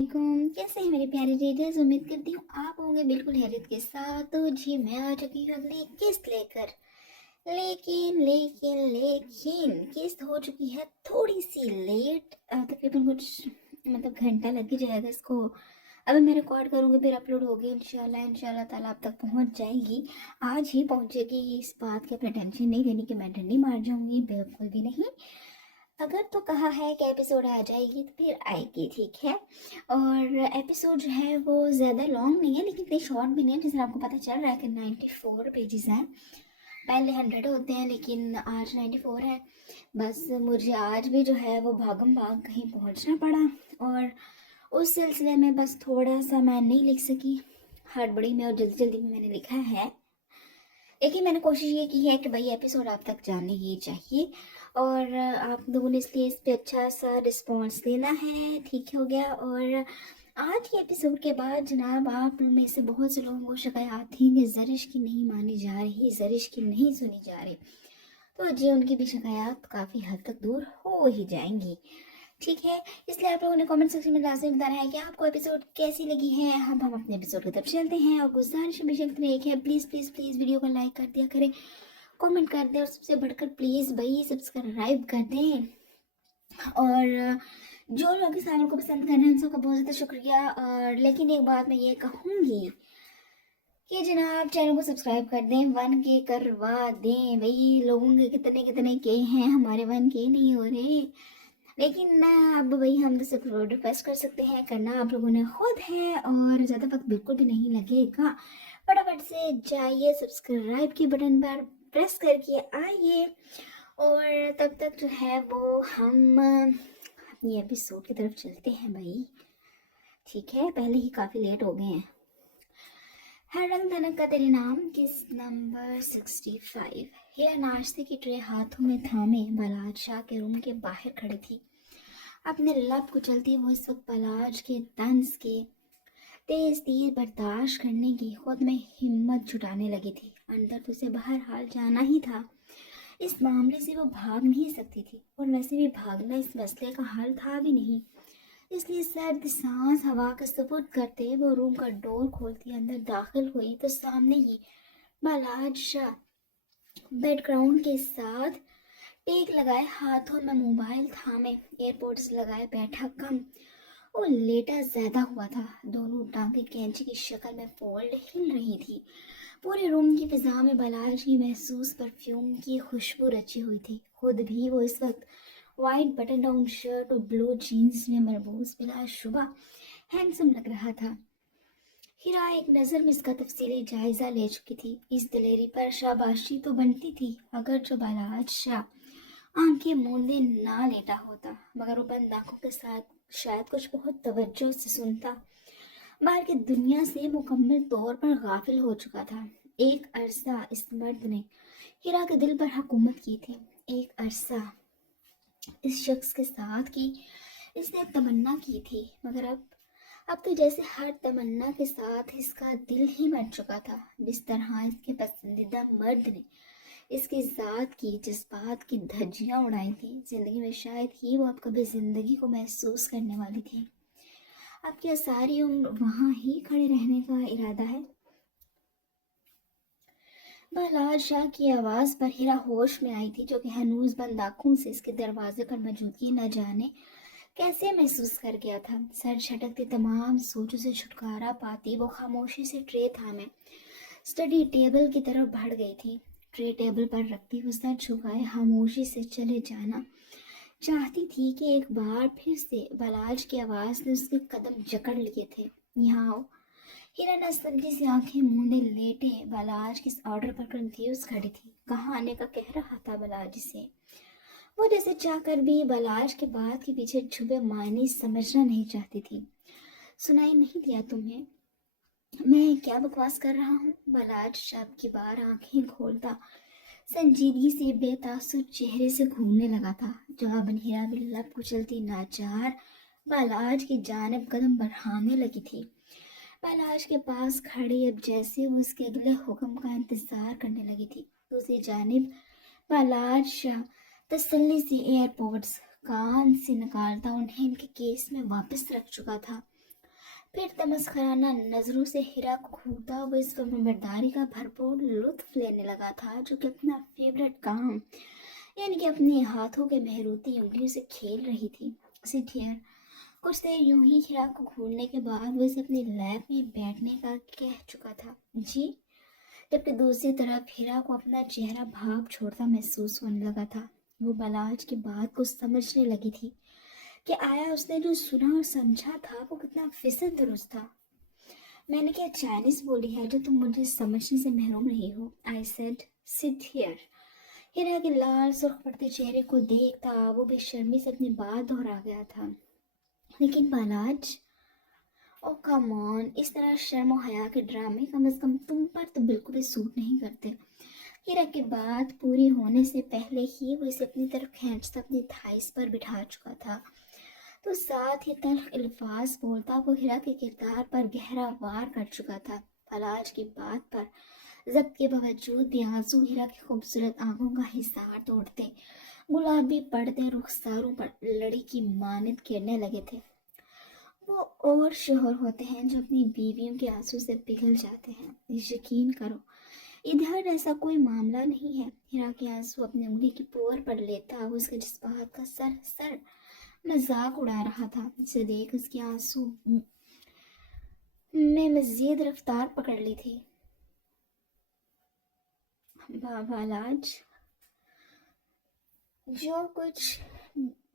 वालेकुम, कैसे हैं मेरे प्यारे रीडर्स। उम्मीद करती हूँ आप होंगे बिल्कुल हैरियत के साथ। तो जी मैं आ चुकी हूँ अगली किस्त लेकर। लेकिन किस्त हो चुकी है थोड़ी सी लेट। तकरीबन कुछ मतलब घंटा लग ही जाएगा इसको। अभी मैं रिकॉर्ड करूँगी फिर अपलोड होगी इंशाल्लाह ताला आप तक पहुँच जाएगी। आज ही पहुँचेगी। इस बात की अपनी टेंशन नहीं लेनी कि मैं डंडी मार जाऊँगी, बिल्कुल भी नहीं। अगर तो कहा है कि एपिसोड आ जाएगी तो फिर आएगी, ठीक है। और एपिसोड जो है वो ज़्यादा लॉन्ग नहीं है लेकिन इतने शॉर्ट भी नहीं है। जैसे आपको पता चल रहा है कि 94 पेजेस हैं। पहले 100 होते हैं लेकिन आज 94 है। बस मुझे आज भी जो है वो भागम भाग कहीं पहुंचना पड़ा और उस सिलसिले में बस थोड़ा सा मैं नहीं लिख सकी। हड़बड़ी में और जल्दी जल्दी में मैंने लिखा है। लेकिन मैंने कोशिश ये की है कि भाई एपिसोड आप तक जाने ही चाहिए और आप लोगों ने इसलिए इस पे अच्छा सा रिस्पॉन्स देना है, ठीक हो गया। और आज के एपिसोड के बाद जनाब आप में से बहुत से लोगों को शिकायत थी कि जरिश की नहीं मानी जा रही, जरिश की नहीं सुनी जा रही। तो जी उनकी भी शिकायत काफ़ी हद तक दूर हो ही जाएंगी, ठीक है। इसलिए आप लोगों ने कमेंट सेक्शन में लाजमी बताना है कि आपको एपिसोड कैसी लगी है। हम अपने एपिसोड की तरफ चलते हैं और गुजारिश बेशक एक है, प्लीज़ प्लीज़ प्लीज़ वीडियो को लाइक कर दिया करें, कमेंट कर दें और सबसे बढ़कर प्लीज़ भाई सब्सक्राइब कर दें। और जो लोग इस चैनल को पसंद कर रहे हैं उन सबका बहुत ज़्यादा शुक्रिया। और लेकिन एक बात मैं ये कहूँगी कि जनाब चैनल को सब्सक्राइब कर दें, 1K करवा दें। भाई लोगों के कितने कितने के हैं, हमारे 1K नहीं हो रहे। लेकिन ना अब भाई हम तो सिर्फ रिक्वेस्ट कर सकते हैं, करना आप लोगों ने खुद है और ज़्यादा वक्त बिल्कुल भी नहीं लगेगा। फटाफट से जाइए सब्सक्राइब के बटन पर प्रेस करके आइए और तब तक जो है वो हम अपनी एपिसोड की तरफ चलते हैं भाई, ठीक है। पहले ही काफ़ी लेट हो गए हैं। हर रंग धनक का तेरे नाम किस नंबर 65। हीरा नाश्ते की ट्रे हाथों में थामे बलाज शाह के रूम के बाहर खड़ी थी। अपने लब कुचलती वो इस वक्त बलाज के तंज के तेज तीर बर्दाश्त करने की खुद में हिम्मत जुटाने लगी थी। अंदर तो उसे बाहर हाल जाना ही था। इस मामले से वो भाग नहीं सकती थी और वैसे भी भागना इस मसले का हल था भी नहीं। इसलिए सर्द सांस हवा का सबूत करते वो रूम का डोर खोलती अंदर दाखिल हुई तो सामने ही बलाज शाह बैकग्राउंड के साथ टेक लगाए, हाथों में मोबाइल थामे, एयरपोर्ट्स लगाए बैठा कम वो लेटा ज्यादा हुआ था। दोनों टांगे कैंची की शक्ल में फोल्ड हिल रही थी। पूरे रूम की फिजा में बलाज की महसूस परफ्यूम की खुशबू रची हुई थी। खुद भी वो इस वक्त वाइट बटन डाउन शर्ट और ब्लू जीन्स में मलबूस बिलाशुबा हैंडसम लग रहा था। हीरा एक नज़र में इसका तफसीली जायजा ले चुकी थी। इस दिलेरी पर शाबाशी तो बनती थी अगर जो बलाज शाह आंखें मूंदे ना लेटा होता, मगर वो बंद आंखों के साथ शायद कुछ बहुत तवज्जो से सुनता। बाहर की दुनिया से मुकम्मल तौर पर गाफिल हो चुका था। एक अरसा इस मर्द ने हीरा के दिल पर हुकूमत की थी। एक अरसा इस शख्स के साथ की इसने तमन्ना की थी, मगर अब तो जैसे हर तमन्ना के साथ इसका दिल ही मर चुका था। जिस तरह इसके पसंदीदा मर्द ने इसकी ज़ात की जज्बात की धज्जियाँ उड़ाई थी, जिंदगी में शायद ही वो अब कभी जिंदगी को महसूस करने वाली थी। अब क्या सारी उम्र वहाँ ही खड़े रहने का इरादा है? बहलाज शाह की आवाज़ पर हीरा होश में आई थी, जो कि हनूज बंद आँखों से इसके दरवाजे पर मौजूदगी न जाने कैसे महसूस कर गया था। सर झटकती तमाम सोचों से छुटकारा पाती वो खामोशी से ट्रे थामे स्टडी टेबल की तरफ बढ़ गई थी। ट्रे टेबल पर रखती हुए सर झुकाए खामोशी से चले जाना चाहती थी कि एक बार फिर से बलाज की आवाज़ ने उसके कदम जकड़ लिए थे। यहाँ आओ। हीरा न समझी सी आंखें मूंदे लेटे बलाज किस ऑर्डर पर कंफ्यूज खड़ी थी। कहाँ आने का कह रहा था बलाज से? वो जैसे चाहकर भी बलाज के बात के पीछे छुपे मायने समझना नहीं चाहती थी। सुनाई नहीं दिया तुम्हें मैं क्या बकवास कर रहा हूँ? बलाज शब की बार आंखें खोलता संजीदगी से बेतासुर चेहरे से घूमने लगा था। जवाबन हीरा भी लब कुचलती नाचार बलाज की जानब कदम बढ़ाने लगी थी। बलाज के पास खड़ी अब जैसे वो उसके अगले हुक्म का इंतजार करने लगी थी। दूसरी जानिब बलाज शाह तसल्ली से एयरपोर्ट्स कान से निकालता उन्हें इनके केस में वापस रख चुका था। फिर तमस्खराना नजरों से हीरा को घूरता वो इस खबरदारी का भरपूर लुत्फ लेने लगा था जो कि अपना फेवरेट काम यानी कि अपने हाथों के मेहरूती उंगलियों से खेल रही थी। Sit here. कुछ देर यूं ही हीरा को घूरने के बाद वो इसे अपनी लैब में बैठने का कह चुका था। जी। जबकि दूसरी तरफ हीरा को अपना चेहरा भाप छोड़ता महसूस होने लगा था। वो बलाज की बात को समझने लगी थी कि आया उसने जो सुना और समझा था वो कितना फिसद दुरुस्त था। मैंने क्या चाइनीज बोली है जो तुम मुझे समझने से महरूम रही हो? I said sit here. हीरा के लाल सुर्ख पड़ते चेहरे को देखता वो बेशर्मी से अपनी बात दोहरा गया था। लेकिन बालाज, ओ कम ऑन, इस तरह शर्म और हया के ड्रामे कम से कम तुम पर तो बिल्कुल भी सूट नहीं करते। हीरा की बात पूरी होने से पहले ही वो इसे अपनी तरफ खींचता अपनी थाइस पर बिठा चुका था। तो साथ ही तल्ख अल्फाज बोलता वो हीरा के किरदार पर गहरा वार कर चुका था। फलाज की बात पर जब्त के बावजूद भी आंसू हीरा की खूबसूरत आंखों का हिसार तोड़ते गुलाबी पर्दे रुखसारों पर लड़ी की मानद गिरने लगे थे। वो और शोहर होते हैं जो अपनी बीवियों के आंसू से पिघल जाते हैं। यकीन करो इधर ऐसा कोई मामला नहीं है। हीरा के आंसू अपनी उंगली की पोर पर लेता वो उसके जज्बात का सर सर मजाक उड़ा रहा था। इसे देख उसके आंसू में मजीद रफ्तार पकड़ ली थी। बाबालाज, जो कुछ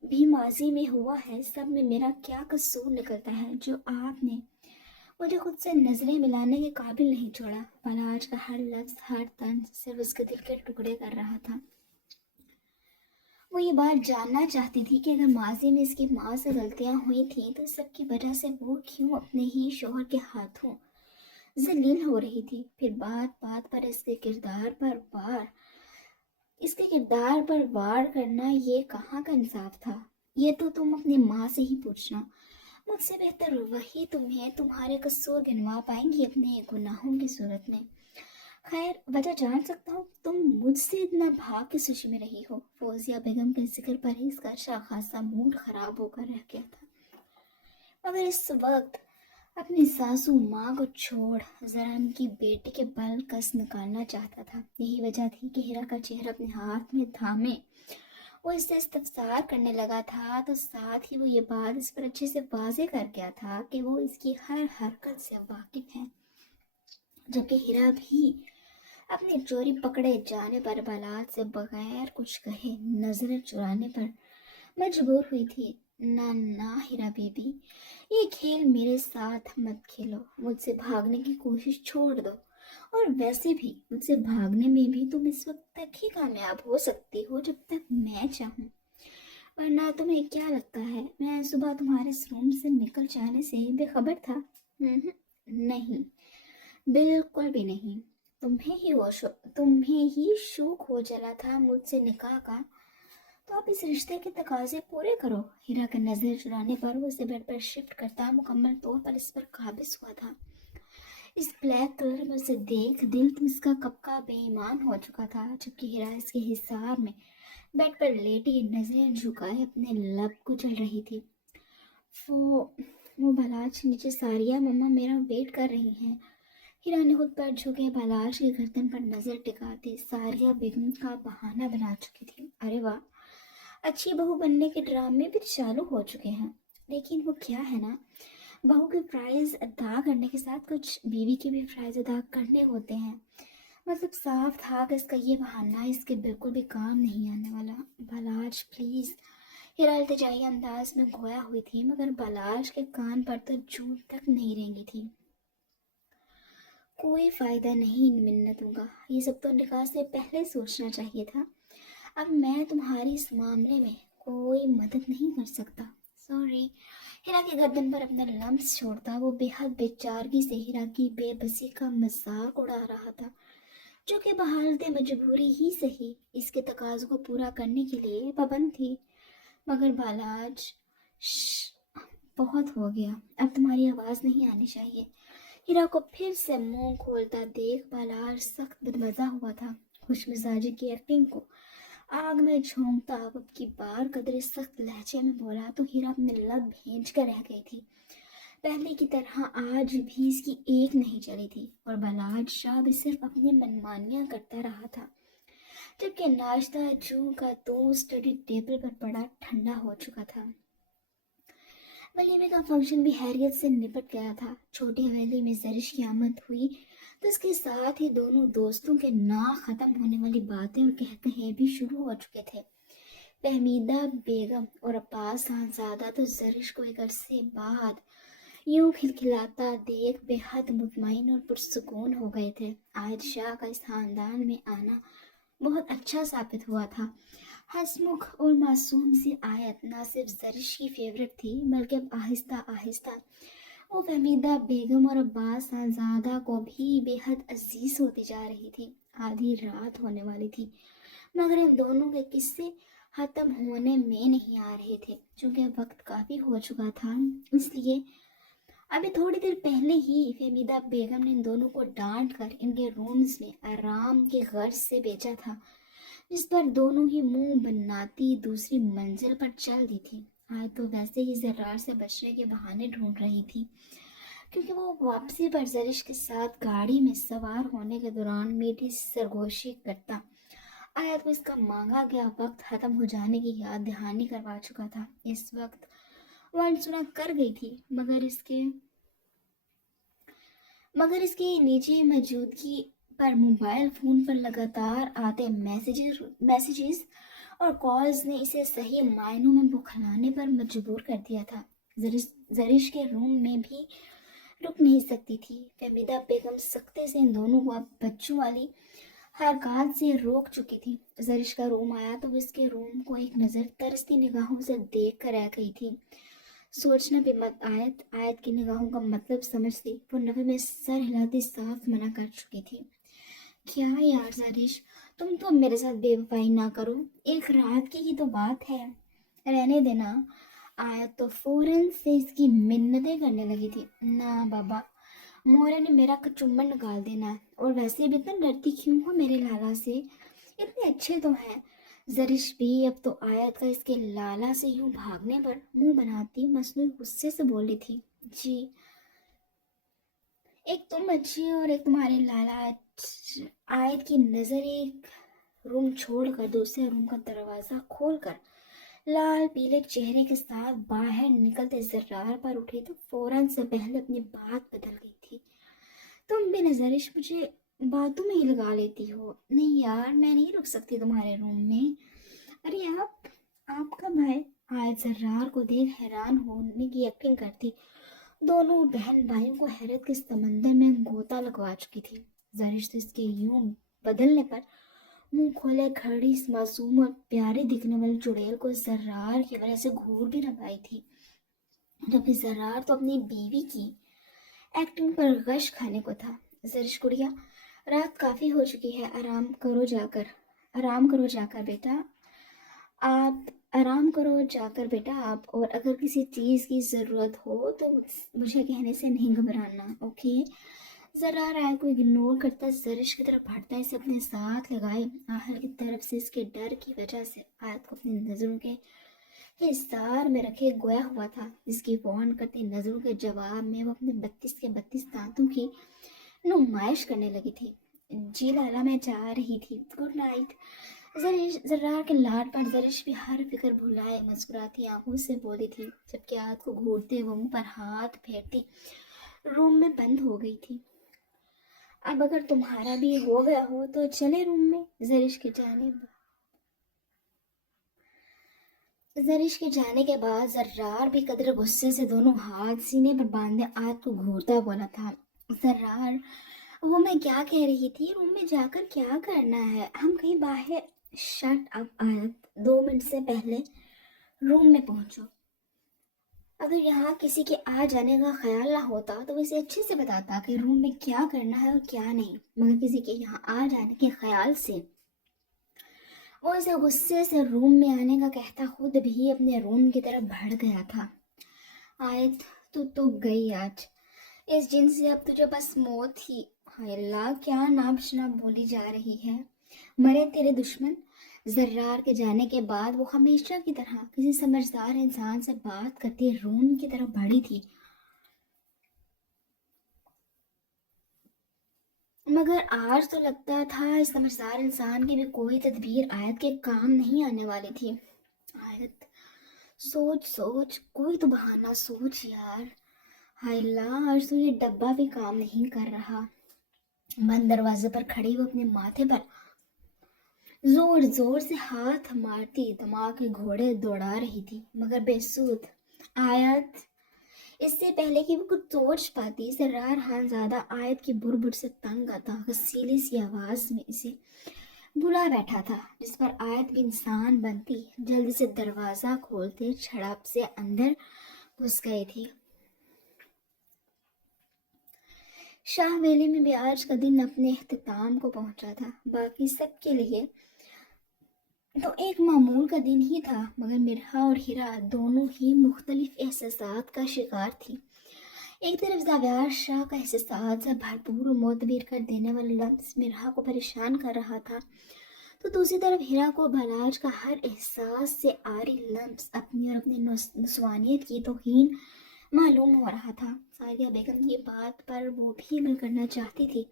भी माजी में हुआ है सब में मेरा क्या कसूर निकलता है जो आपने मुझे खुद से नजरें मिलाने के काबिल नहीं छोड़ा। बालाज का हर लफ्ज हर तंज सिर्फ उसके दिल के टुकड़े कर रहा था। वो ये बात जानना चाहती थी कि अगर माजी में इसकी माँ से गलतियां हुई थी तो सबकी वजह से वो क्यों अपने ही शोहर के हाथों जलील हो रही थी। फिर बात बात पर इसके किरदार पर वार करना ये कहाँ का इंसाफ था? ये तो तुम अपनी माँ से ही पूछना। मुझसे बेहतर वही तुम्हें तुम्हारे कसूर गिनवा पाएंगी अपने गुनाहों की सूरत में। खैर वजह जान सकता हूँ तुम मुझसे इतना भाग के सुशी में रही हो? फौजिया बेगम के जिक्र पर ही इसका अच्छा खासा मूड खराब होकर रह गया था। मगर इस वक्त अपनी सासू माँ को छोड़ जरा उनकी बेटी के बल कस निकालना चाहता था। यही वजह थी कि हीरा का चेहरा अपने हाथ में थामे वो इससे इस्तफसार करने लगा था। तो साथ ही वो ये बात इस पर अच्छे से वाजे कर गया था कि वो इसकी हर हरकत से वाकिफ है। जबकि हीरा भी अपनी चोरी पकड़े जाने पर बालात से बगैर कुछ कहे नजरें चुराने पर मजबूर हुई थी। ना ना हीरा बेबी, ये खेल मेरे साथ मत खेलो। मुझसे भागने की कोशिश छोड़ दो। और वैसे भी मुझसे भागने में भी तुम इस वक्त तक ही कामयाब हो सकती हो जब तक मैं चाहूँ। वरना तुम्हें क्या लगता है मैं सुबह तुम्हारे इस रूम से निकल जाने से बेखबर था? नहीं, बिल्कुल भी नहीं। तुम्हें ही शौक हो चला था मुझसे निकाह का, तो आप इस रिश्ते के तकाजे पूरे करो। हीरा का नजर चुराने पर वो उसे बेड पर शिफ्ट करता मुकम्मल तौर पर इस पर काबिज हुआ था। इस ब्लैक कलर में उसे देख दिल तो इसका कब का बेईमान हो चुका था। जबकि हीरा इसके हिसाब में बेड पर लेटी नजरें झुकाए अपने लब कुचल रही थी। वो वो भलाज नीचे सारिया मम्मा मेरा वेट कर रही हैं। हीरा ने खुद पर झुके भलाज की गर्दन पर नजर टिकाते सारिया बेगम का बहाना बना चुकी थी। अरे वाह, अच्छी बहू बनने के ड्रामे भी चालू हो चुके हैं। लेकिन वो क्या है ना, बहू के प्राइज अदा करने के साथ कुछ बीवी के भी प्राइज अदा करने होते हैं। मतलब साफ था कि इसका ये बहाना इसके बिल्कुल भी काम नहीं आने वाला। बलाज प्लीज, हीरा इल्तिजाई अंदाज में गोया हुई थी मगर बलाज के कान पर तो जूं तक नहीं रेंगी थी। कोई फायदा नहीं इन मिन्नतों का, ये सब तो निकाह से पहले सोचना चाहिए था। अब मैं तुम्हारी इस मामले में कोई मदद नहीं कर सकता। सॉरी। हीरा की गर्दन पर अपना लम्स छोड़ता वो बेहद बेचारगी से हीरा की बेबसी का मजाक उड़ा रहा था, जो कि बहालते मजबूरी ही सही इसके तकाज़ों को पूरा करने के लिए पाबंद थी। मगर बालाज, बहुत हो गया, अब तुम्हारी आवाज़ नहीं आनी चाहिए। हीरा को फिर से मुंह खोलता देख बालाज सख्त बदमजा हुआ था। खुश मिजाजी की एक्टिंग को आग में झोंकता अब की बार कदरे सख्त लहजे में बोला तो हीरा अपने लब भींच कर रह गई थी। پہلے کی طرح آج بھی اس کی ایک نہیں چلی تھی اور بلاج شاہ بھی صرف اپنی منمانیاں کرتا رہا تھا، جبکہ ناشتہ جو کا تو اسٹڈی ٹیبل پر پڑا ٹھنڈا ہو چکا تھا۔ ولیمے کا فنکشن بھی خیریت سے نپٹ گیا تھا۔ چھوٹی حویلی میں زرش کی آمد ہوئی تو اس کے ساتھ ہی دونوں دوستوں کے نا ختم ہونے والی باتیں اور کہے بھی شروع ہو چکے تھے۔ فہمیدہ بیگم اور عباس خانزادہ تو زرش کو ایک عرصے بعد یوں کھلکھلاتا دیکھ بے حد مطمئن اور پرسکون ہو گئے تھے۔ آیت شاہ کا اس خاندان میں آنا بہت اچھا ثابت ہوا تھا۔ ہنسمکھ اور معصوم سی آیت نہ صرف زرش کی فیورٹ تھی بلکہ اب آہستہ آہستہ وہ فہمیدہ بیگم اور عباس خانزادہ کو بھی بے حد عزیز ہوتی جا رہی تھی۔ آدھی رات ہونے والی تھی مگر ان دونوں کے قصے ختم ہونے میں نہیں آ رہے تھے۔ چونکہ وقت کافی ہو چکا تھا اس لیے ابھی تھوڑی دیر پہلے ہی فہمیدہ بیگم نے ان دونوں کو ڈانٹ کر ان کے رومز میں آرام کی غرض سے بھیجا تھا، جس پر دونوں ہی منہ بناتی دوسری منزل پر چل دی تھی۔ آج تو ویسے ہی زرار سے بچنے کے بہانے ڈھونڈ رہی تھی، کیونکہ وہ واپسی پر زرش کے ساتھ گاڑی میں سوار ہونے کے دوران میٹھی سرگوشی کرتا۔ آیت کو اس کا مانگا گیا وقت ختم ہو جانے کی یاد دہانی کروا چکا تھا۔ اس وقت وہ انسنا کر گئی تھی مگر اس کے نیچے موجودگی پر موبائل فون پر لگاتار آتے میسیجز اور کالز نے اسے صحیح معنوں میں بوکھلانے پر مجبور کر دیا تھا۔ زرش کے روم میں بھی رک نہیں سکتی تھی۔ فہمیدہ بیگم سختے سے ان دونوں کو اب بچوں والی حرکات سے روک چکی تھی۔ زرش کا روم آیا تو وہ اس کے روم کو ایک نظر ترستی نگاہوں سے دیکھ کر رہ گئی تھی۔ سوچنا بھی مت، آیت کی نگاہوں کا مطلب سمجھتی وہ نفے میں سر ہلاتی صاف منع کر چکی تھی۔ کیا یار زرش، تم تو میرے ساتھ بے وفائی نہ کرو، ایک رات کی ہی تو بات ہے، رہنے دینا۔ آیت تو فوراً سے اس کی منتیں کرنے لگی تھی۔ نہ بابا، مورے نے میرا چمن نکال دینا ہے، اور ویسے بھی اتنا ڈرتی کیوں ہو میرے لالا سے، اتنے اچھے تو ہیں۔ زرش بھی اب تو آیت کا اس کے لالا سے یوں بھاگنے پر منہ بناتی مصنوعی غصے سے بولی تھی۔ جی، ایک تم اچھی اور ایک تمہارے لالا۔ آیت کی نظر ایک روم چھوڑ کر دوسرے روم کا دروازہ کھول کر لال پیلے چہرے کے ساتھ باہر نکلتے زرار پر اٹھی تو فوراً سے پہلے اپنی بات بدل گئی تھی۔ تم بھی زرش مجھے باتوں میں ہی لگا لیتی ہو۔ نہیں یار، میں نہیں رک سکتی تمہارے روم میں۔ ارے آپ کب آئے؟ آیت زرار کو دیکھ حیران ہونے کی ایکٹنگ کرتی۔ دونوں بہن بھائیوں کو حیرت کے سمندر میں غوطہ لگوا چکی تھی۔ زرش تو اس کے یوں بدلنے پر منہ کھولے کھڑی اس معصوم اور پیاری دکھنے والی چڑیل کو زرار کی وجہ سے گھور بھی نہ پائی تھی، جبکہ زرار تو اپنی بیوی کی ایکٹنگ پر غش کھانے کو تھا۔ زرش گڑیا، رات کافی ہو چکی ہے، آرام کرو جا کر بیٹا آپ، اور اگر کسی چیز کی ضرورت ہو تو مجھے کہنے سے نہیں گھبرانا، اوکے؟ زرار آیت کو اگنور کرتا زرش کی طرف بڑھتا اسے اپنے ساتھ لگائے۔ آخر کی طرف سے اس کے ڈر کی وجہ سے آیت کو اپنی نظروں کے حصار میں رکھے گویا ہوا تھا، جس کی وارن کرتی نظروں کے جواب میں وہ اپنے 32 کے 32 دانتوں کی نمائش کرنے لگی تھی۔ جی لالا، میں جا رہی تھی، گڈ نائٹ۔ زرار کے لاڈ پر زرش بھی ہر فکر بھلائے مسکراتی آنکھوں سے بولی تھی، جبکہ آیت کو گھورتے ہوئے منہ پر ہاتھ پھیرتی روم میں بند ہو گئی تھی۔ اب اگر تمہارا بھی ہو گیا ہو تو چلے روم میں۔ زرش کے جانے کے بعد زرار بھی قدر غصے سے دونوں ہاتھ سینے پر باندھے آیت کو گھورتا بولا تھا۔ زرار، وہ میں کیا کہہ رہی تھی، روم میں جا کر کیا کرنا ہے، ہم کہیں باہر۔ شٹ اپ آیت، 2 منٹ سے پہلے روم میں پہنچو۔ اگر یہاں کسی کے آ جانے کا خیال نہ ہوتا تو وہ اسے اچھے سے بتاتا کہ روم میں کیا کرنا ہے اور کیا نہیں، مگر کسی کے یہاں آ جانے کے خیال سے وہ اسے غصے سے روم میں آنے کا کہتا خود بھی اپنے روم کی طرف بڑھ گیا تھا۔ آیت، تو گئی آج، اس جن سے اب تجھے بس موت ہی۔ ہائے اللہ، کیا ناب شناب بولی جا رہی ہے، مرے تیرے دشمن۔ زرار کے جانے کے بعد وہ ہمیشہ کی طرح کسی سمجھدار انسان سے بات کرتی روم کی طرف بڑھی تھی۔ مگر آج تو لگتا تھا اس سمجھدار انسان کی بھی کوئی تدبیر آیت کے کام نہیں آنے والی تھی. آیت سوچ سوچ کوئی تو بہانہ سوچ یار. ہائے اللہ آج تو یہ ڈبہ بھی کام نہیں کر رہا. بند دروازے پر کھڑی وہ اپنے ماتھے پر زور زور سے ہاتھ مارتی دماغ کے گھوڑے دوڑا رہی تھی مگر بے سود. آیت اس سے پہلے کہ وہ کچھ سوچ پاتی سرار خان زادہ آیت کی بڑبڑ سے تنگ آتا غسیلی سی آواز میں اسے بلا بیٹھا تھا جس پر آیت بھی انسان بنتی جلدی سے دروازہ کھولتے چھڑپ سے اندر گھس گئی تھی. شاہ ویلی میں بھی آج کا دن اپنے اختتام کو پہنچا تھا. باقی سب کے لیے تو ایک معمول کا دن ہی تھا مگر مرحا اور ہیرا دونوں ہی مختلف احساسات کا شکار تھی. ایک طرف زاویار شاہ کا احساسات سے بھرپور و معتبر کر دینے والا لفظ مرحا کو پریشان کر رہا تھا تو دوسری طرف ہیرا کو بلاج کا ہر احساس سے عاری لفظ اپنی اور اپنے نسوانیت کی توہین معلوم ہو رہا تھا. سعدیہ بیگم کی بات پر وہ بھی عمل کرنا چاہتی تھی.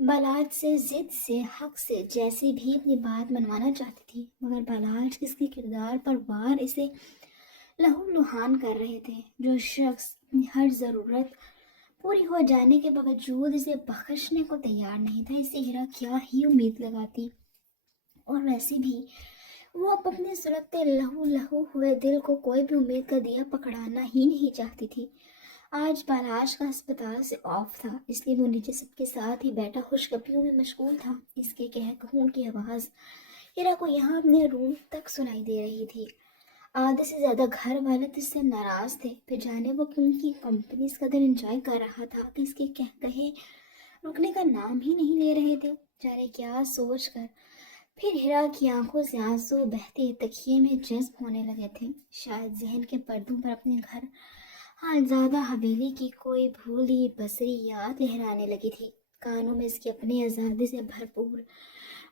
بلاج سے ضد سے حق سے جیسے بھی اپنی بات منوانا چاہتی تھی مگر بلاج کس کے کردار پر وار اسے لہو لہان کر رہے تھے. جو شخص اپنی ہر ضرورت پوری ہو جانے کے باوجود اسے بخشنے کو تیار نہیں تھا اسے ہیرا کیا ہی امید لگاتی. اور ویسے بھی وہ اب اپنے سلگتے لہو لہو ہوئے دل کو کوئی بھی امید کا دیا پکڑانا ہی نہیں چاہتی تھی. آج بالاج کا ہسپتال سے آف تھا اس لیے وہ نیچے سب کے ساتھ ہی بیٹھا خوشگپیوں میں مشغول تھا. اس کے کہوں کی آواز ہیرا کو یہاں اپنے روم تک سنائی دے رہی تھی. آدھے سے زیادہ گھر والے تو اس سے ناراض تھے پھر جانے وہ کہ ان کی کمپنی اس قدر انجوائے کر رہا تھا کہ اس کے کہے رکنے کا نام ہی نہیں لے رہے تھے. جانے کیا سوچ کر پھر ہیرا کی آنکھوں سے آنسو بہتے تکیے میں جذب ہونے لگے تھے. شاید ذہن کے پردوں پر اپنے گھر حالزادہ حویلی کی کوئی بھولی بصری یاد لہرانے لگی تھی. کانوں میں اس کی اپنی آزادی سے بھرپور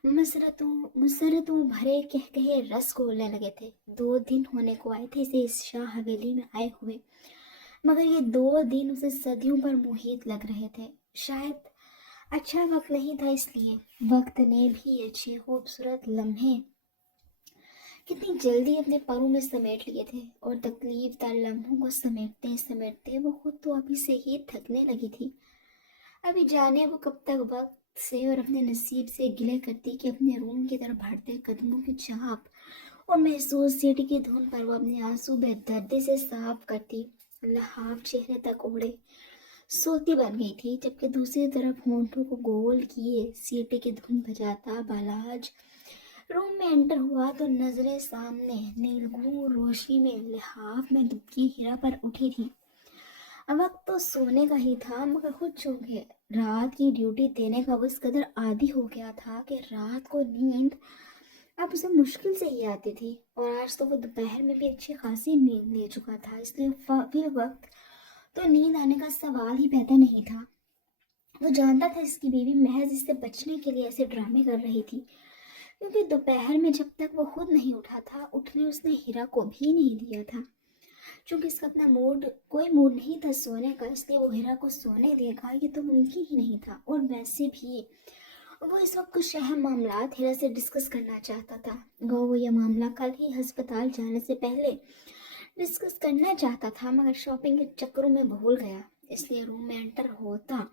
مسرتوں بھرے کہے رس گھولنے لگے تھے. 2 دن ہونے کو آئے تھے اسے اس شاہ حویلی میں آئے ہوئے مگر یہ 2 دن اسے صدیوں پر محیط لگ رہے تھے. شاید اچھا وقت نہیں تھا اس لیے وقت نے بھی اچھے خوبصورت لمحے کتنی جلدی اپنے پروں میں سمیٹ لیے تھے اور تکلیف دار لمحوں کو سمیٹتے سمیٹتے وہ خود تو ابھی سے ہی تھکنے لگی تھی. ابھی جانے وہ کب تک وقت سے اور اپنے نصیب سے گلے کرتی کہ اپنے روم کی طرف بڑھتے قدموں کی چاپ اور محسوس سیٹی کی دھن پر وہ اپنے آنسو بے دردی سے صاف کرتی. لحاف چہرے تک اڑے سوتی بن گئی تھی جبکہ دوسری طرف ہونٹوں کو گول کیے سیٹی کی دھن بجاتا بالاج روم میں انٹر ہوا تو نظریں سامنے نیلگوں روشنی میں لحاف میں دبکی ہیرا پر اٹھی تھی. وقت تو سونے کا ہی تھا مگر خود چونکہ رات کی ڈیوٹی دینے کا وہ اس قدر عادی ہو گیا تھا کہ رات کو نیند اب اسے مشکل سے ہی آتی تھی. اور آج تو وہ دوپہر میں بھی اچھی خاصی نیند لے چکا تھا اس لیے پھر وقت تو نیند آنے کا سوال ہی پیدا نہیں تھا. وہ جانتا تھا اس کی بیوی محض اس سے بچنے کے لیے ایسے ڈرامے کر رہی تھی کیونکہ دوپہر میں جب تک وہ خود نہیں اٹھا تھا اٹھنے اس نے ہیرا کو بھی نہیں دیا تھا. چونکہ اس کا اپنا کوئی موڈ نہیں تھا سونے کا اس لیے وہ ہیرا کو سونے دے گا یہ تو ممکن ہی نہیں تھا. اور ویسے بھی وہ اس وقت کچھ اہم معاملات ہیرا سے ڈسکس کرنا چاہتا تھا. وہ یہ معاملہ کل ہی ہسپتال جانے سے پہلے ڈسکس کرنا چاہتا تھا مگر شاپنگ کے چکروں میں بھول گیا. اس لیے روم میں انٹر ہوتا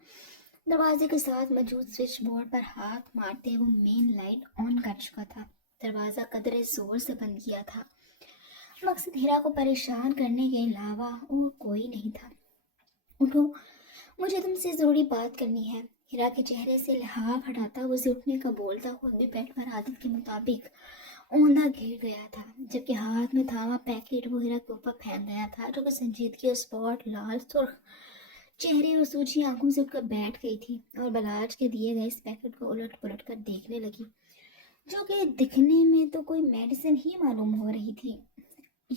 دروازے کے ساتھ موجود سوئچ بورڈ پر ہاتھ مارتے وہ مین لائٹ آن کر چکا تھا. دروازہ قدرے زور سے بند کیا تھا. مقصد ہیرا کو پریشان کرنے کے علاوہ اور کوئی نہیں تھا. اٹھو مجھے تم سے ضروری بات کرنی ہے. ہیرا کے چہرے سے لحاف ہٹاتا وہ اسے اٹھنے کا بولتا خود بھی بیڈ پر عادت کے مطابق اوندا گر گیا تھا جبکہ ہاتھ میں تھا پیکٹ وہ ہیرا کے اوپر پھینک گیا تھا جو کہ سنجیدگی اور اسپاٹ لال سرخ چہرے اور سوچی آنکھوں سے اٹھ کر بیٹھ گئی تھی اور بلاج کے دیے گئے اس پیکٹ کو الٹ پلٹ کر دیکھنے لگی جو کہ دکھنے میں تو کوئی میڈیسن ہی معلوم ہو رہی تھی.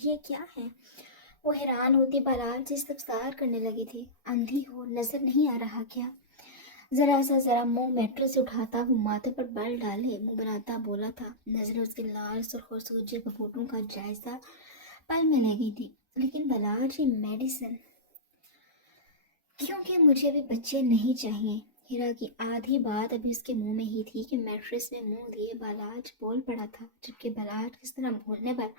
یہ کیا ہے؟ وہ حیران ہوتی بلاج سے استفسار کرنے لگی تھی. اندھی ہو نظر نہیں آ رہا کیا؟ ذرا منہ میٹرو سے اٹھاتا وہ ماتھے پر بل ڈالے منہ بناتا بولا تھا. نظریں اس کے لال سرخ اور سوجے کپوٹوں کا جائزہ پل میں لے گئی تھی. لیکن بلاج یہ میڈیسن کیونکہ مجھے ابھی بچے نہیں چاہیے. हीरा की आधी बात अभी उसके मुंह में ही थी कि मैट्रेस में मुंह दिए बालाज बोल पड़ा था, जबकि बालाज किस तरह बोलने पर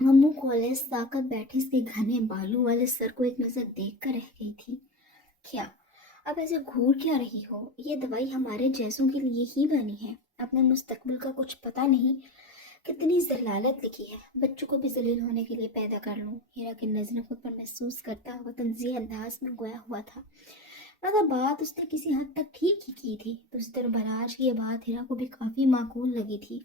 वह मुंह खोले साकत बैठी इसके घने बालों वाले सर को एक नजर देख कर रह गई थी। क्या अब ऐसे घूर क्या रही हो? ये दवाई हमारे जैसों के लिए ही बनी है। अपने मुस्तकबिल का कुछ पता नहीं, कितनी जलालत लिखी है। बच्चों को भी जलील होने के लिए पैदा कर लूं। हीरा की नजरें खुद पर महसूस करता हुआ तंज़ीह अंदाज में गोया हुआ था, मगर बात उसने किसी हद तक ठीक ही की थी। दूसरी तरफ बलाज की ये बात हीरा को भी काफी माकूल लगी थी।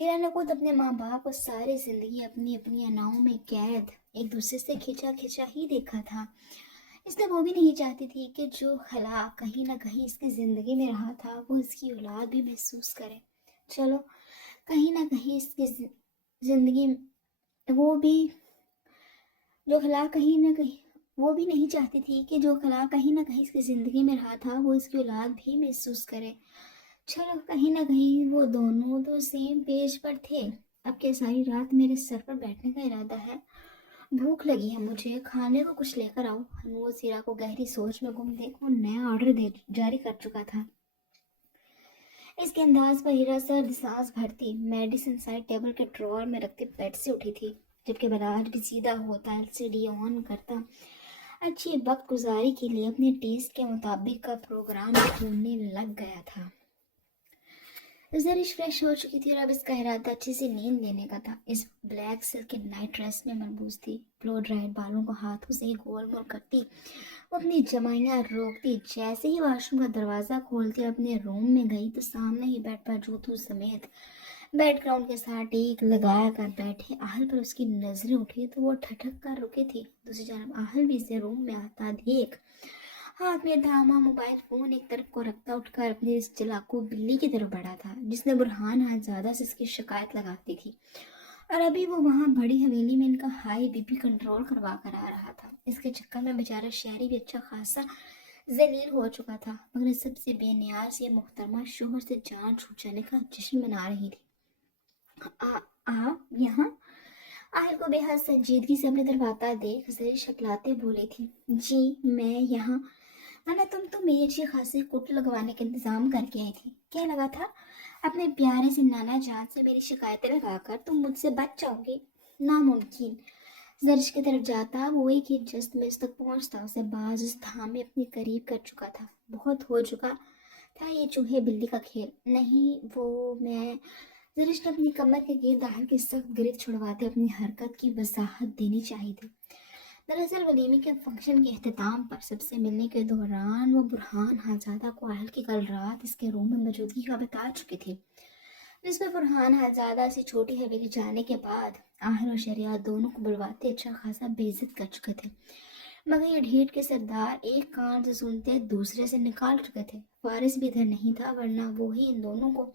हीरा ने खुद अपने माँ बाप और सारी जिंदगी अपनी अपनी अनाओं में कैद एक दूसरे से खिंचा खिंचा ही देखा था। इसलिए वो भी नहीं चाहती थी कि जो खला कहीं ना कहीं इसकी जिंदगी में रहा था वो इसकी औलाद भी महसूस करे। चलो, कहीं ना कहीं इसकी जिंदगी वो भी जो खला कहीं ना कहीं वो भी नहीं चाहती थी कि जो खला कहीं ना कहीं इसकी ज़िंदगी में रहा था वो इसकी औलाद भी महसूस करे। चलो, कहीं ना कहीं वो दोनों तो सेम पेज पर थे। अब के सारी रात मेरे सर पर बैठने का इरादा है। भूख लगी है मुझे, खाने को कुछ लेकर आओ। हनूज हीरा को गहरी सोच में गुम देख वो नया ऑर्डर दे जारी कर चुका था। इसके अंदाज पर हीरा सर्द सांस भरती मेडिसिन साइड टेबल के ड्रॉअर में रखते बेड से उठी थी, जबकि बलाज भी सीधा होता एलसीडी ऑन करता अच्छी वक्त गुजारी के लिए अपने टेस्ट के मुताबिक का प्रोग्राम ढूंढने लग गया था। जरिश फ्रेश हो चुकी थी और अब इसका इरादा अच्छी सी नींद लेने का था। इस ब्लैक सिल्क के नाइट ड्रेस में मलबूस थी। ब्लो ड्राइड बालों को हाथों से ही गोल मोल करती वो अपनी जमाइयाँ रोकती। जैसे ही वॉशरूम का दरवाज़ा खोलती अपने रूम में गई तो सामने ही बेड पर जूतों समेत बैकग्राउंड के साथ टेक लगा कर बैठे आहल पर उसकी नजरें उठी तो वो ठठक कर रुकी थी। दूसरी जानब आहल भी इसे रूम में आता देख हाथ में थामा मोबाइल फोन एक तरफ को रखता उठकर अपनी इस चलाकू बिल्ली की तरफ बढ़ा था, जिसने बुरहान आज़ादा से इसकी शिकायत लगाती थी। और अभी वो वहाँ बड़ी हवेली में इनका हाई बीपी कंट्रोल करवा कर आ रहा था। इसके चक्कर में बेचारा शहरी भी अच्छा खासा जलील हो चुका था, मगर सबसे बेनियाज ये मुहतरमा शोहर से जान छूट जाने का जश्न मना रही थी। आप यहाँ? आहल को बेहद संजीदगी से अपनी तरफ आता देख जरी शक्लाते बोली थी, जी मैं यहाँ। मैंने तुम तो मेरी अच्छी खासी कुट लगवाने का इंतजाम करके आई थी। क्या लगा था अपने प्यारे से नाना जान से मेरी शिकायतें लगाकर तुम मुझसे बच जाओगे? नामुमकिन। जरिश की तरफ जाता वो एक ही जस्ट में उस तक पहुंचता उसे बाज उस धाम में अपने करीब कर चुका था। बहुत हो चुका था ये चूहे बिल्ली का खेल। नहीं, वो मैं जरिश ने अपनी कमर के गिर्द आहल की सख्त गिरफ्त छुड़वाते अपनी हरकत की वजाहत देनी चाहिए थी। दरअसल वलीमे के फंक्शन के अख्ताम पर सबसे मिलने के दौरान वो बुरहान हाजादा को आहल की कल रात इसके रूम में मौजूदगी का बता चुकी थी, जिसमें बुरहान हाजादा से छोटी हवेली जाने के बाद आहल और शरिया दोनों को बुलवाते अच्छा खासा बेइज्जत कर चुके थे। मगर ये ढीठ के सरदार एक कान से सुनते दूसरे से निकाल चुके थे। फारिस भी इधर नहीं था, वरना वो ही इन दोनों को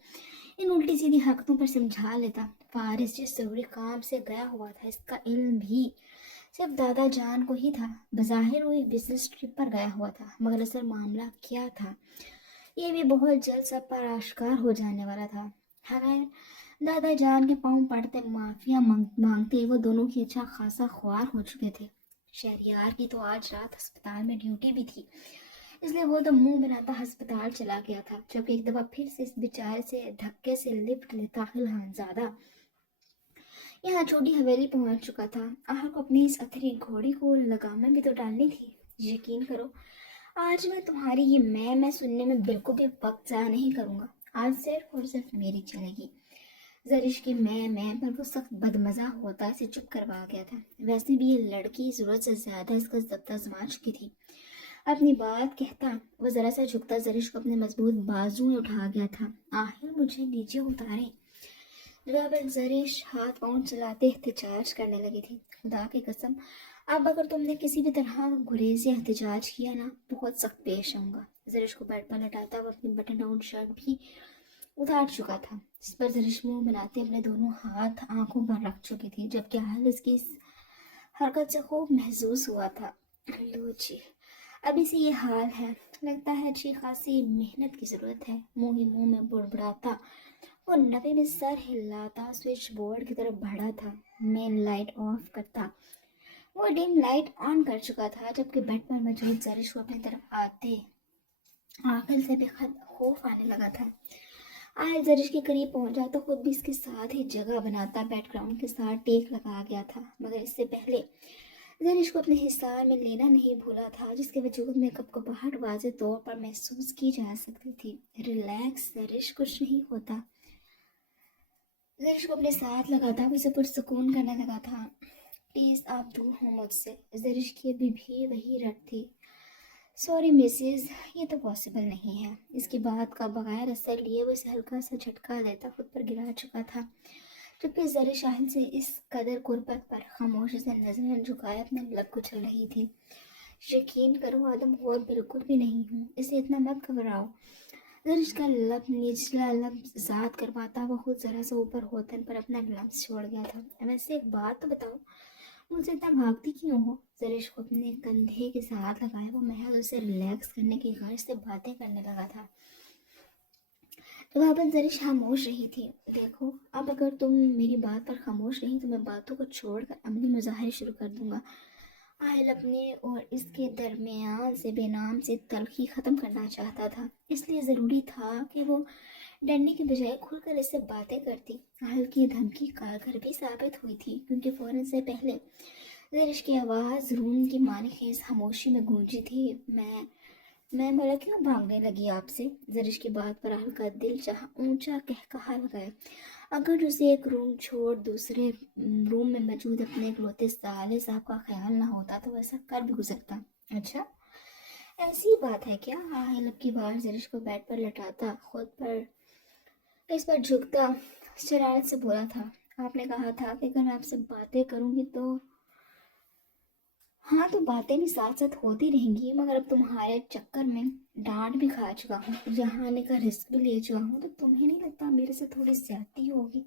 इन उल्टी सीधी हरकतों पर समझा लेता। फारिस जिस जरूरी काम से गया हुआ था इसका इल्म भी सिर्फ दादा जान को ही था। बज़ाहिर वो एक बिजनेस ट्रिप पर गया हुआ था, मगर असल मामला क्या था ये भी बहुत जल्द सब पर आश्कार हो जाने वाला था। खैर, दादा जान के पाँव पड़ते माफिया मांगते वो दोनों की अच्छा खासा ख्वार हो चुके थे। शहरियार की तो आज रात अस्पताल में ड्यूटी भी थी, इसलिए वो तो मुंह बनाता अस्पताल चला गया था, जब एक दफा फिर से इस बेचारे से धक्के से लिफ्ट लेता खानजादा यहाँ छोटी हवेली पहुंच चुका था। आहर को अपनी इस अथरी घोड़ी को लगाम भी तो डालनी थी। यकीन करो, आज मैं तुम्हारी ये मैं सुनने में बिल्कुल भी वक्त ज़ाया नहीं करूँगा। आज सिर्फ और सिर्फ मेरी चलेगी। जरिश की मैं पर वो सख्त बदमज़ा होता इसे चुप करवा गया था। वैसे भी ये लड़की ज़रूरत से ज़्यादा इसका जब्ता आजमा चुकी थी। अपनी बात कहता वो ज़रा सा झुकता जरिश को अपने मजबूत बाजू में उठा गया था। आखिर मुझे नीचे उतारे। जवाब जरिश हाथ पाँव चलाते एहतजाज करने लगी थी। खुदा की कसम, अब अगर तुमने किसी भी तरह गुरेज या एहतजाज किया ना, बहुत सख्त पेश आऊँगा। जरिश को बेड पर लटाता वो अपनी बटन डाउन शर्ट भी उतार चुका था, जिस पर जरिश मुंह बनाते अपने दोनों हाथ आंखों पर रख चुकी थी, जबकि हाल इसकी इस हरकत से खूब महसूस हुआ था। लो जी, अभी से ये हाल है, लगता है अच्छी खासी मेहनत की ज़रूरत है। मुंह ही मुंह में बुड़बुड़ाता वो नफे में सर हिलाता स्विच बोर्ड की तरफ बढ़ा था। मेन लाइट ऑफ करता वो डिम लाइट ऑन कर चुका था, जबकि बेड पर मौजूद जरिश को अपनी तरफ आते आखिर से बेहद खौफ आने लगा था। आयल जरिश के करीब पहुंचा तो खुद भी इसके साथ ही जगह बनाता बैकग्राउंड के साथ टेक लगा गया था, मगर इससे पहले जरिश को अपने हिसार में लेना नहीं भूला था, जिसके वजूद में कपकपाहट वाज़ेह तौर पर महसूस की जा सकती थी। रिलैक्स जरिश, कुछ नहीं होता। जरिश को अपने साथ लगा था, उसे पुरसुकून करने लगा था। प्लीज़ आप दूर हो मुझसे। जरिश की अभी भी वही रट थी। सॉरी मिसेस, ये तो पॉसिबल नहीं है। इसकी बात का बगैर असर लिए वो इसे हल्का सा झटका देता खुद पर गिरा चुका था, जबकि जरिश शाहिल से इस कदर गुर्बत पर खामोशी से नजर झुकाए अपने लब कुचल रही थी। यकीन करो आदम और बिल्कुल भी नहीं हूँ, इसे इतना मत घबराओ। जरिश का लब निचला लब जात करवाता वो खुद जरा सा ऊपर होतन पर अपना लफ्ज छोड़ गया था। वैसे एक बात तो बताओ, मुझे इतना भागती क्यों हो? जरिश को अपने कंधे के साथ लगाए वो महज उसे रिलैक्स करने की गर्ज से बातें करने लगा था। तो वहाँ पर जरिश खामोश रही थी। देखो, अब अगर तुम मेरी बात पर खामोश रही तो मैं बातों को छोड़कर अमली मुजाहरे शुरू कर दूंगा। आयल अपने और इसके दरमियान से बेनाम से तलखी ख़त्म करना चाहता था, इसलिए ज़रूरी था कि वो डरने के बजाय खुलकर इससे बातें करती। आयल की धमकी कारगर भी साबित हुई थी, क्योंकि फ़ौरन से पहले जरिश की आवाज़ रूम की मानखेज खामोशी में गूंजी थी। मैं भला क्यों भागने लगी आपसे? जरिश की बात पर आयल का दिल चाह ऊंचा कह कहा लगाए। अगर उसे एक रूम छोड़ दूसरे रूम में मौजूद अपने इकलौते साले साहब का ख्याल ना होता तो वैसा कर भी गुजरता। अच्छा, ऐसी बात है क्या? हाँ, लब की बार जरिश को बेड पर लटाता खुद पर इस पर झुकता शरारत से बोला था, आपने कहा था कि अगर मैं आपसे बातें करूंगी तो हाँ, तो बातें भी साथ साथ होती रहेंगी, मगर अब तुम्हारे चक्कर में डांट भी खा चुका हूँ, यहाँ आने का रिस्क भी ले चुका हूँ, तो तुम्हें नहीं लगता मेरे से थोड़ी ज्यादती होगी?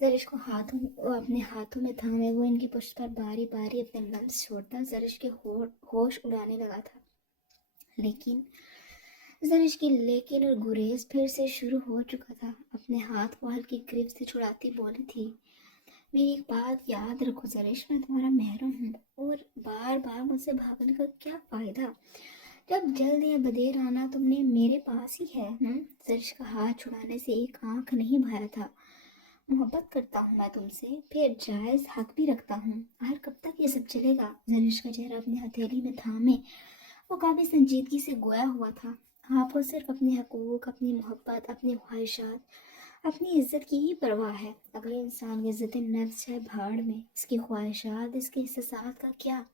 जरिश को वो अपने हाथों में थामे वो इनकी पुश्त पर बारी बारी अपने लम्स छोड़ता जरिश के होश उड़ाने लगा था। लेकिन जरिश की लेकिन और गुरेज फिर से शुरू हो चुका था। अपने हाथ को हल्की ग्रिप से छुड़ाती बोली थी, मेरी एक बात याद रखो जरिश, मैं तुम्हारा महरम हूँ, और बार बार मुझसे भागने का क्या फ़ायदा जब जल्द या बदेर आना तुमने मेरे पास ही है। जरिश का हाथ छुड़ाने से एक आंख नहीं भाया था। मोहब्बत करता हूँ मैं तुमसे, फिर जायज़ हक भी रखता हूँ। हर कब तक ये सब चलेगा? जनिश का चेहरा अपनी हथेली में थामे वो काफ़ी संजीदगी से गोया हुआ था। आपको सिर्फ अपने हकूक़, अपनी मोहब्बत, अपनी ख्वाहिशात, अपनी इज्जत की ही परवाह है। अगले इंसान की इज्जत नफ्स है भाड़ में, इसकी ख्वाहिशात, इसके एहसासात का क्या?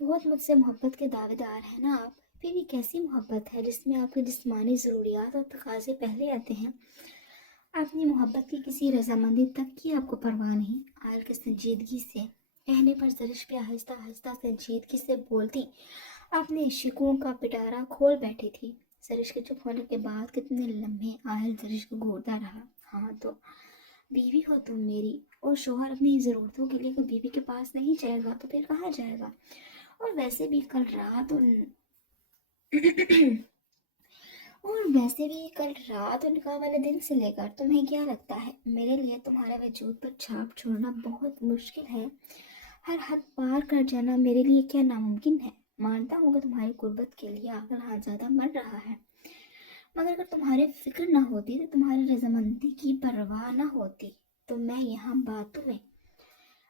बहुत मुझसे मोहब्बत के दावेदार हैं ना आप। फिर ये कैसी मोहब्बत है जिसमें आपकी जिस्मानी ज़रूरियात और तकाज़े पहले आते हैं? अपनी मोहब्बत की किसी रजामंदी तक की आपको परवाह नहीं। आयल के संजीदगी से कहने पर जरिश भी आहिस्ता आहिस्ता संजीदगी से बोलती अपने शिकों का पिटारा खोल बैठी थी। जरिश के चुप होने के बाद कितने लम्हे आयल जरिश को घूरता रहा। हाँ तो बीवी हो तुम मेरी, और शोहर अपनी ज़रूरतों के लिए कोई बीवी के पास नहीं जाएगा तो फिर कहाँ जाएगा? और वैसे भी कल रात और निकाह वाले दिन से लेकर तुम्हें क्या लगता है मेरे लिए तुम्हारे वजूद पर छाप छोड़ना बहुत मुश्किल है? हर हद पार कर जाना मेरे लिए क्या नामुमकिन है? मानता हूँ कि तुम्हारी गुर्बत के लिए आखिर हाथ मर रहा है, मगर अगर तुम्हारी फिक्र ना होती, तो तुम्हारी रजामंदी की परवाह ना होती, तो मैं यहाँ बातों में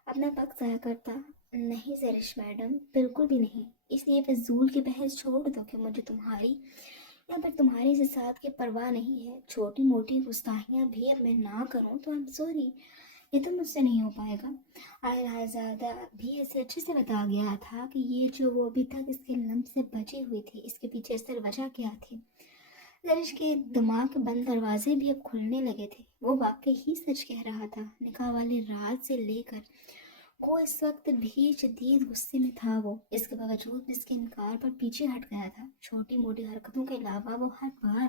अपना वक्त ज़ाया करता? नहीं जरिश मैडम, बिल्कुल भी नहीं। इसलिए फिजूल की बहस छोड़ दो कि मुझे तुम्हारी या फिर तुम्हारी इस साथ की परवाह नहीं है। छोटी मोटी गुस्ताखियाँ भी अब मैं ना करूँ तो आई एम सॉरी, ये तो मुझसे नहीं हो पाएगा। आयरज़ादा भी ऐसे अच्छे से बता गया था कि ये जो वो अभी तक इसके लम्ब से बची हुई थी, इसके पीछे असल वजह क्या थी। जरिश के दिमाग के बंद दरवाजे भी अब खुलने लगे थे। वो वाकई ही सच कह रहा था। निकाह वाली रात से लेकर वो इस वक्त भी शदीद गुस्से में था। वो इसके बावजूद भी इसके इनकार पर पीछे हट गया था। छोटी मोटी हरकतों के अलावा वो हर बार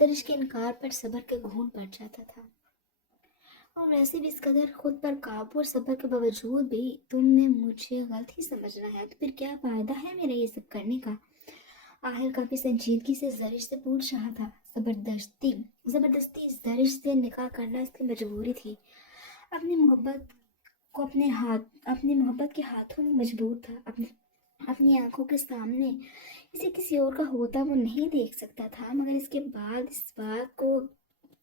जरिश के इनकार पर सब्र के घून पड़ जाता था। और वैसे भी इस कदर खुद पर काबू और सब्र के बावजूद भी तुमने मुझे गलत ही समझना है, तो फिर क्या फ़ायदा है मेरा ये सब करने का? आहिर काफ़ी संजीदगी से जरिश से पूछ रहा था। ज़बरदस्ती ज़बरदस्ती जरिश से निकाह करना इसकी मजबूरी थी। अपनी मोहब्बत अपनी मोहब्बत के हाथों में मजबूर था। अपनी आंखों के सामने इसे किसी और का होता वो नहीं देख सकता था, मगर इसके बाद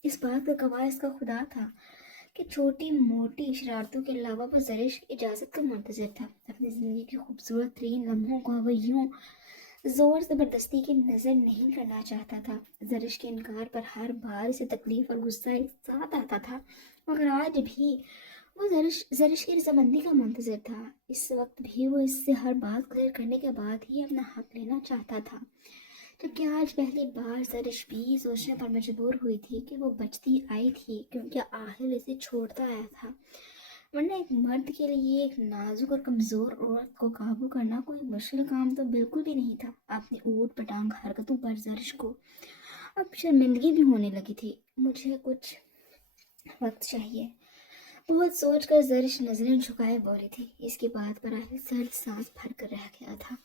इस बात का गवाह इसका खुदा था कि छोटी मोटी शरारतों के अलावा वो ज़रिश की इजाज़त का मुंतज़िर था। अपनी ज़िंदगी के खूबसूरत तरीन लम्हों को वो यूं ज़ोर ज़बरदस्ती की नज़र नहीं करना चाहता था। ज़रिश के इनकार पर हर बार इसे तकलीफ़ और गुस्सा एक साथ आता था, मगर आज भी वो ज़रिश की रजामंदी का मुंतज़िर था। इस वक्त भी वो इससे हर बात क्लियर करने के बाद ही अपना हक लेना चाहता था, जबकि आज पहली बार ज़रिश भी सोचने पर मजबूर हुई थी कि वो बचती आई थी क्योंकि आखिर इसे छोड़ता आया था, वरना एक मर्द के लिए एक नाजुक और कमज़ोर औरत को काबू करना कोई मुश्किल काम तो बिल्कुल भी नहीं था। अपनी ऊट पटांग हरकतों पर ज़रिश को अब शर्मिंदगी भी होने लगी थी। मुझे कुछ वक्त चाहिए, बहुत सोच कर ज़रिश नज़रें झुकाए बोली थी। इसकी बात पर आहिल सर्द सांस भर कर रह गया था,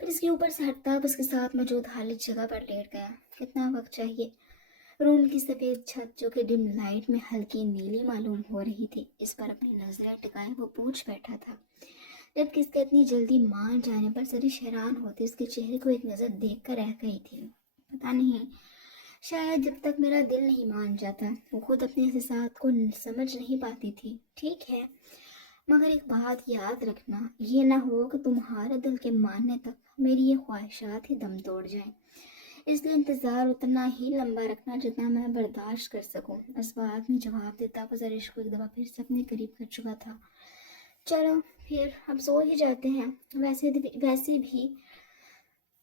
फिर इसके ऊपर से हटता उसके साथ मौजूद खाली जगह पर लेट गया। कितना वक्त चाहिए? रूम की सफ़ेद छत जो कि डिम लाइट में हल्की नीली मालूम हो रही थी, इस पर अपनी नज़रें टिकाए वो पूछ बैठा था, जबकि इसके इतनी जल्दी मान जाने पर ज़रिश हैरान होती उसके चेहरे को एक नज़र देख कर रह गई थी। पता नहीं, शायद जब तक मेरा दिल नहीं मान जाता वो खुद अपने एहसास को समझ नहीं पाती थी। ठीक है, मगर एक बात याद रखना, ये ना हो कि तुम्हारे दिल के मानने तक मेरी ये ख्वाहिशात ही दम तोड़ जाएं। इसलिए इंतज़ार उतना ही लंबा रखना जितना मैं बर्दाश्त कर सकूं। इस बात में जवाब देता वो ज़रिश को एक दफ़ा फिर से अपने करीब कर चुका था। चलो फिर अब सो ही जाते हैं। वैसे भी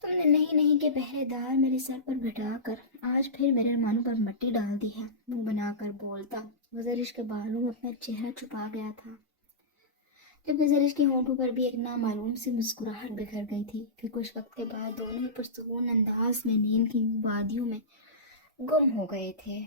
तुमने नहीं नहीं के पहरेदार मेरे सर पर बिठा कर आज फिर मेरे अरमानों पर मिट्टी डाल दी है। मुंह बनाकर बोलता वो ज़रिश के बालों में अपना चेहरा छुपा गया था, जबकि ज़रिश के होंठों पर भी एक नामालूम सी मुस्कुराहट बिखर गई थी। फिर कुछ वक्त के बाद दोनों ही पुरसुकून अंदाज में नींद की वादियों में गुम हो गए थे।